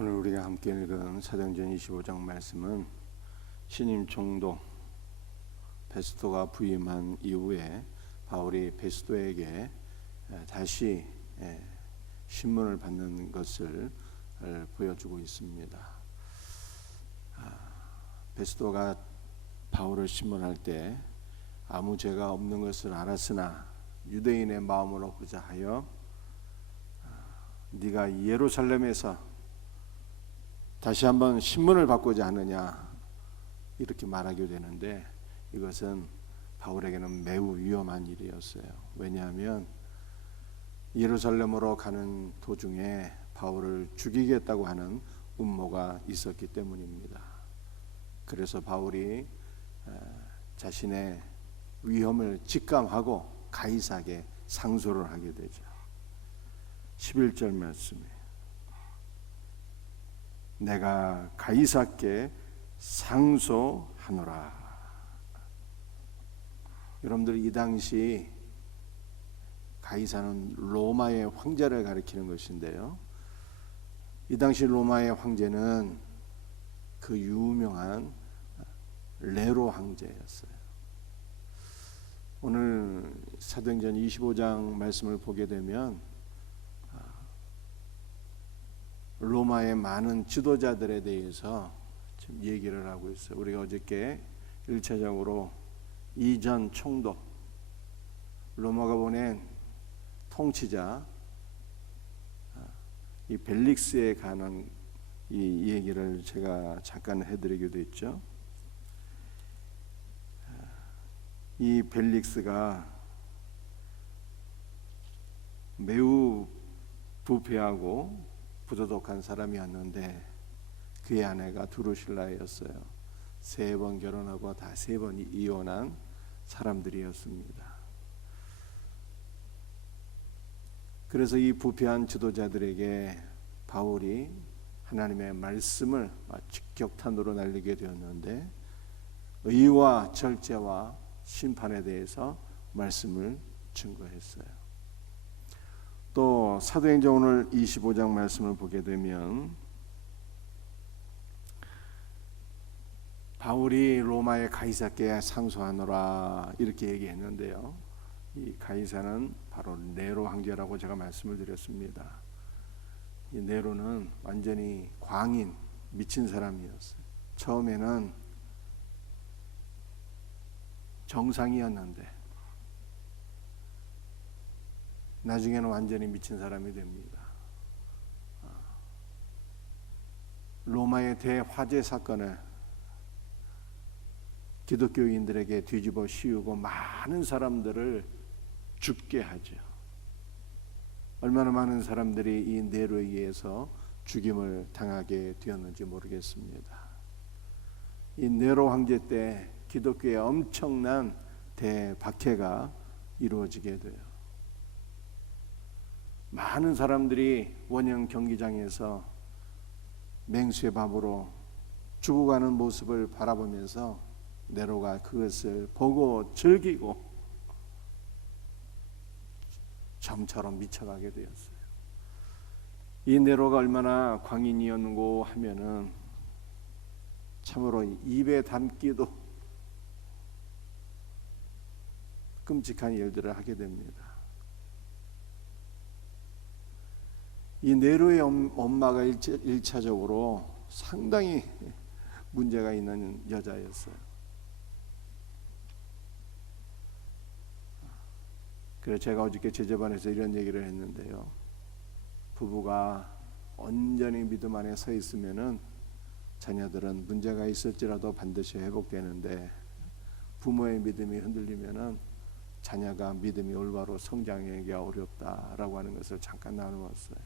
오늘 우리가 함께 읽은 사도행전 25장 말씀은 신임 총독 베스토가 부임한 이후에 바울이 베스토에게 다시 신문을 받는 것을 보여주고 있습니다. 베스토가 바울을 신문할 때 아무 죄가 없는 것을 알았으나 유대인의 마음으로 보자 하여 네가 예루살렘에서 다시 한번 신문을 받고자 하느냐 이렇게 말하게 되는데, 이것은 바울에게는 매우 위험한 일이었어요. 왜냐하면 예루살렘으로 가는 도중에 바울을 죽이겠다고 하는 음모가 있었기 때문입니다. 그래서 바울이 자신의 위험을 직감하고 가이사에게 상소를 하게 되죠. 11절 말씀에 내가 가이사께 상소하노라. 여러분들, 이 당시 가이사는 로마의 황제를 가리키는 것인데요, 이 당시 로마의 황제는 그 유명한 네로 황제였어요. 오늘 사도행전 25장 말씀을 보게 되면 로마의 많은 지도자들에 대해서 지금 얘기를 하고 있어요. 우리가 어저께 1차적으로 이전 총독, 로마가 보낸 통치자 이 벨릭스에 관한 이 얘기를 제가 잠깐 해드리기도 했죠. 이 벨릭스가 매우 부패하고 부도덕한 사람이었는데 그의 아내가 두루실라였어요. 3번 결혼하고 다 3번 이혼한 사람들이었습니다. 그래서 이 부패한 지도자들에게 바울이 하나님의 말씀을 직격탄으로 날리게 되었는데, 의와 절제와 심판에 대해서 말씀을 증거했어요. 또 사도행전 오늘 25장 말씀을 보게 되면 바울이 로마의 가이사께 상소하노라 이렇게 얘기했는데요, 이 가이사는 바로 네로 황제라고 제가 말씀을 드렸습니다. 이 네로는 완전히 광인, 미친 사람이었어요. 처음에는 정상이었는데 나중에는 완전히 미친 사람이 됩니다. 로마의 대화재 사건을 기독교인들에게 뒤집어 씌우고 많은 사람들을 죽게 하죠. 얼마나 많은 사람들이 이 네로에 의해서 죽임을 당하게 되었는지 모르겠습니다. 이 네로 황제 때 기독교의 엄청난 대박해가 이루어지게 돼요. 많은 사람들이 원형 경기장에서 맹수의 밥으로 죽어가는 모습을 바라보면서 네로가 그것을 보고 즐기고 점처럼 미쳐가게 되었어요. 이 네로가 얼마나 광인이었는고 하면은 참으로 입에 담기도 끔찍한 일들을 하게 됩니다. 이 네로의 엄마가 1차적으로 상당히 문제가 있는 여자였어요. 그래서 제가 어저께 제자반에서 이런 얘기를 했는데요, 부부가 온전히 믿음 안에 서 있으면은 자녀들은 문제가 있을지라도 반드시 회복되는데, 부모의 믿음이 흔들리면은 자녀가 믿음이 올바로 성장하기가 어렵다라고 하는 것을 잠깐 나누었어요.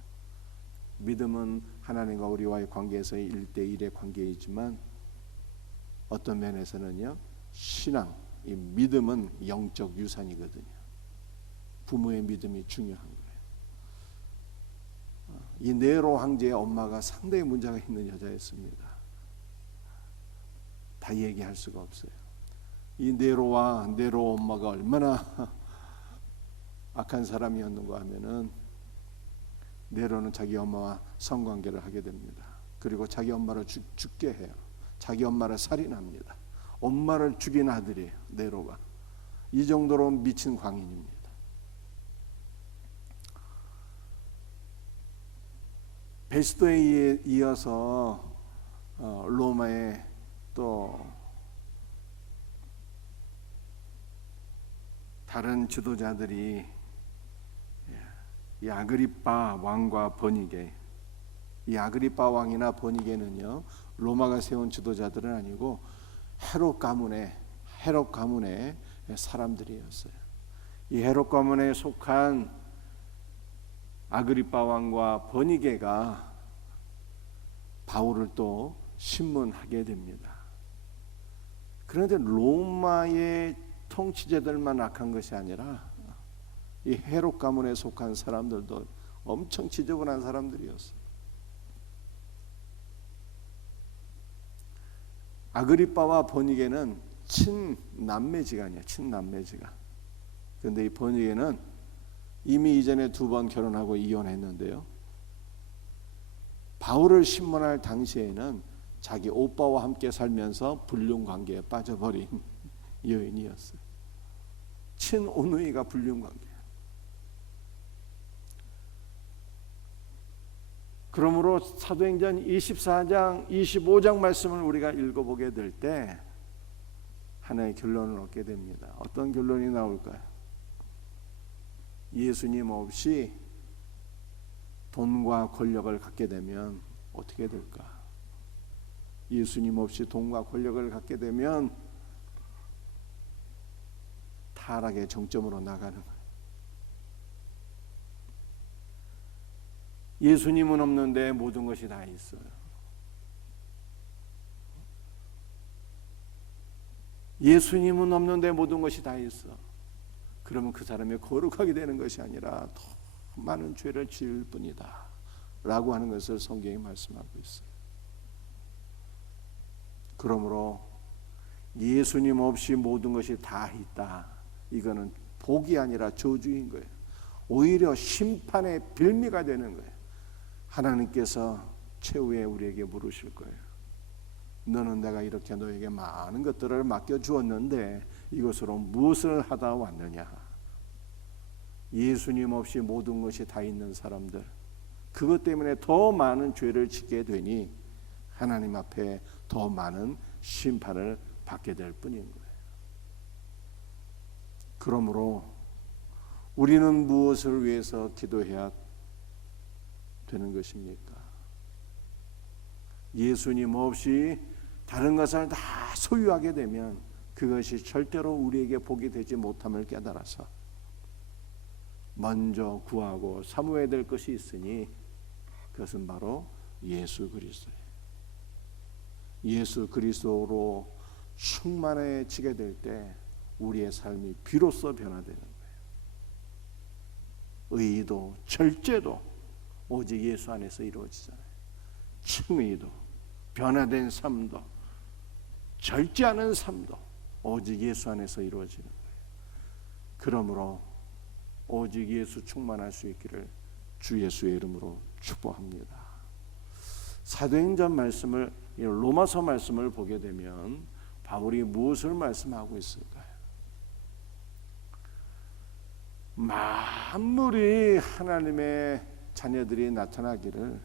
믿음은 하나님과 우리와의 관계에서의 1대1의 관계이지만 어떤 면에서는요, 신앙, 이 믿음은 영적 유산이거든요. 부모의 믿음이 중요한 거예요. 이 네로 황제의 엄마가 상당히 문제가 있는 여자였습니다. 다 얘기할 수가 없어요. 이 네로와 네로 엄마가 얼마나 악한 사람이었는가 하면은 네로는 자기 엄마와 성관계를 하게 됩니다. 그리고 자기 엄마를 죽게 해요. 자기 엄마를 살인합니다. 엄마를 죽인 아들이에요, 네로가. 이 정도로 미친 광인입니다. 베스도에 이어서 로마의 또 다른 지도자들이 이 아그리빠 왕과 버니게, 이 아그리빠 왕이나 버니게는요 로마가 세운 지도자들은 아니고 헤롯 가문의 사람들이었어요. 이 헤롯 가문에 속한 아그리빠 왕과 버니게가 바울을 또 신문하게 됩니다. 그런데 로마의 통치자들만 악한 것이 아니라 이 헤롯 가문에 속한 사람들도 엄청 지저분한 사람들이었어요. 아그리빠와 버니게는 친남매지간이에요. 친남매지간. 그런데 이 버니게는 이미 이전에 2번 결혼하고 이혼했는데요. 바울을 신문할 당시에는 자기 오빠와 함께 살면서 불륜 관계에 빠져버린 여인이었어요. 친오누이가 불륜 관계. 그러므로 사도행전 24장, 25장 말씀을 우리가 읽어보게 될 때 하나의 결론을 얻게 됩니다. 어떤 결론이 나올까요? 예수님 없이 돈과 권력을 갖게 되면 어떻게 될까? 예수님 없이 돈과 권력을 갖게 되면 타락의 정점으로 나가는 거예요. 예수님은 없는데 모든 것이 다 있어요. 예수님은 없는데 모든 것이 다 있어. 그러면 그 사람이 거룩하게 되는 것이 아니라 더 많은 죄를 지을 뿐이다 라고 하는 것을 성경이 말씀하고 있어요. 그러므로 예수님 없이 모든 것이 다 있다, 이거는 복이 아니라 저주인 거예요. 오히려 심판의 빌미가 되는 거예요. 하나님께서 최후에 우리에게 물으실 거예요. 너는 내가 이렇게 너에게 많은 것들을 맡겨주었는데 이것으로 무엇을 하다 왔느냐? 예수님 없이 모든 것이 다 있는 사람들, 그것 때문에 더 많은 죄를 짓게 되니 하나님 앞에 더 많은 심판을 받게 될 뿐인 거예요. 그러므로 우리는 무엇을 위해서 기도해야 되는 것입니까? 예수님 없이 다른 것을 다 소유하게 되면 그것이 절대로 우리에게 복이 되지 못함을 깨달아서 먼저 구하고 사모해야 될 것이 있으니 그것은 바로 예수 그리스도예요. 예수 그리스도로 충만해지게 될 때 우리의 삶이 비로소 변화되는 거예요. 의도, 절제도 오직 예수 안에서 이루어지잖아요. 칭의도, 변화된 삶도, 절제하는 삶도 오직 예수 안에서 이루어지는 거예요. 그러므로 오직 예수 충만할 수 있기를 주 예수의 이름으로 축복합니다. 사도행전 말씀을, 로마서 말씀을 보게 되면 바울이 무엇을 말씀하고 있을까요? 만물이 하나님의 자녀들이 나타나기를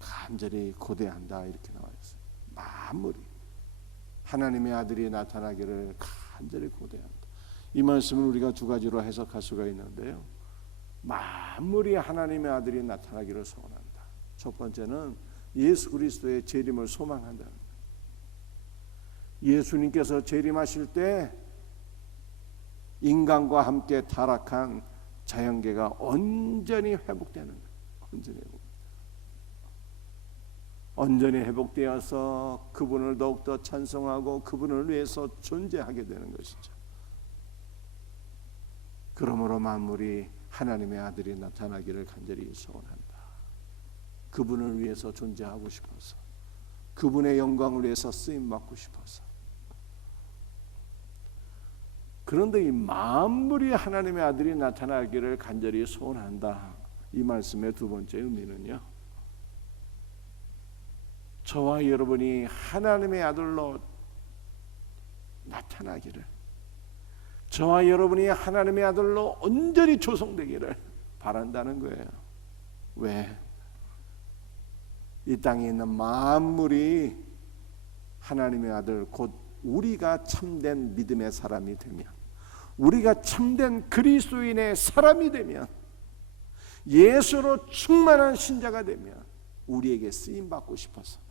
간절히 고대한다, 이렇게 나와 있어요. 만물이 하나님의 아들이 나타나기를 간절히 고대한다. 이 말씀을 우리가 두 가지로 해석할 수가 있는데요. 만물이 하나님의 아들이 나타나기를 소원한다. 첫 번째는 예수 그리스도의 재림을 소망한다는 거예요. 예수님께서 재림하실 때 인간과 함께 타락한 자연계가 온전히 회복되는 거예요. 온전히 회복되어서 그분을 더욱더 찬송하고 그분을 위해서 존재하게 되는 것이죠. 그러므로 만물이 하나님의 아들이 나타나기를 간절히 소원한다. 그분을 위해서 존재하고 싶어서, 그분의 영광을 위해서 쓰임받고 싶어서. 그런데 이 만물이 하나님의 아들이 나타나기를 간절히 소원한다, 이 말씀의 두 번째 의미는요, 저와 여러분이 하나님의 아들로 나타나기를, 저와 여러분이 하나님의 아들로 온전히 조성되기를 바란다는 거예요. 왜? 이 땅에 있는 만물이 하나님의 아들 곧 우리가 참된 믿음의 사람이 되면, 우리가 참된 그리스도인의 사람이 되면, 예수로 충만한 신자가 되면 우리에게 쓰임받고 싶어서,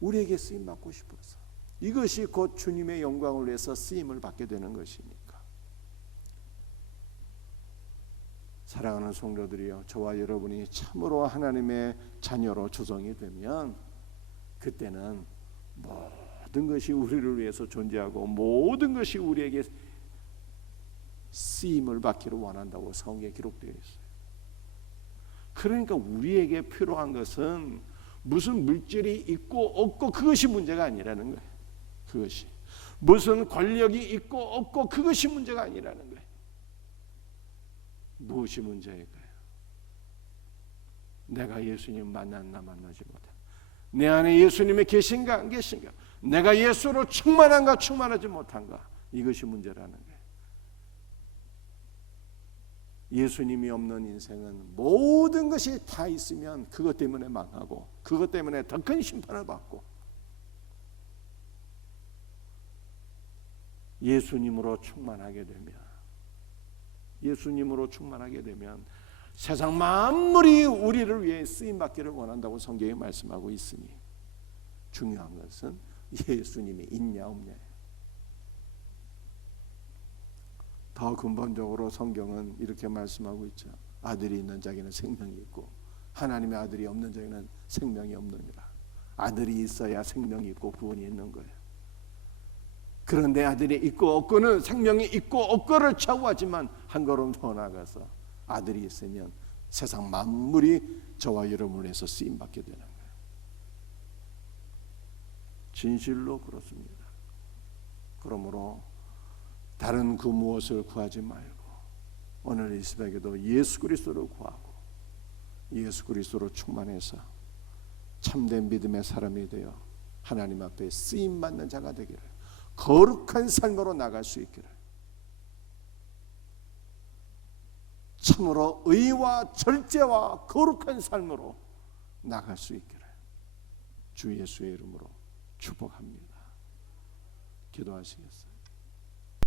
우리에게 쓰임받고 싶어서, 이것이 곧 주님의 영광을 위해서 쓰임을 받게 되는 것이니까. 사랑하는 성도들이여, 저와 여러분이 참으로 하나님의 자녀로 조성이 되면 그때는 모든 것이 우리를 위해서 존재하고 모든 것이 우리에게 쓰임을 받기를 원한다고 성경에 기록되어 있어요. 그러니까 우리에게 필요한 것은 무슨 물질이 있고 없고 그것이 문제가 아니라는 거예요. 그것이 무슨 권력이 있고 없고 그것이 문제가 아니라는 거예요. 무엇이 문제일까요? 내가 예수님 만났나 만나지 못한가, 내 안에 예수님이 계신가 안 계신가, 내가 예수로 충만한가 충만하지 못한가, 이것이 문제라는 거예요. 예수님이 없는 인생은 모든 것이 다 있으면 그것 때문에 망하고 그것 때문에 더 큰 심판을 받고, 예수님으로 충만하게 되면, 예수님으로 충만하게 되면 세상 만물이 우리를 위해 쓰임받기를 원한다고 성경에 말씀하고 있으니, 중요한 것은 예수님이 있냐 없냐예요. 더 근본적으로 성경은 이렇게 말씀하고 있죠. 아들이 있는 자에게는 생명이 있고 하나님의 아들이 없는 자에게는 생명이 없느니라. 아들이 있어야 생명이 있고 구원이 있는 거예요. 그런데 아들이 있고 없고는, 생명이 있고 없고를 좌우하지만 한 걸음 더 나아가서 아들이 있으면 세상 만물이 저와 여러분을 위해서 쓰임받게 되는 거예요. 진실로 그렇습니다. 그러므로 다른 그 무엇을 구하지 말고 오늘 이 새벽에도 예수 그리스도를 구하고 예수 그리스도로 충만해서 참된 믿음의 사람이 되어 하나님 앞에 쓰임받는 자가 되기를, 거룩한 삶으로 나갈 수 있기를, 참으로 의와 절제와 거룩한 삶으로 나갈 수 있기를 주 예수의 이름으로 축복합니다. 기도하시겠어요?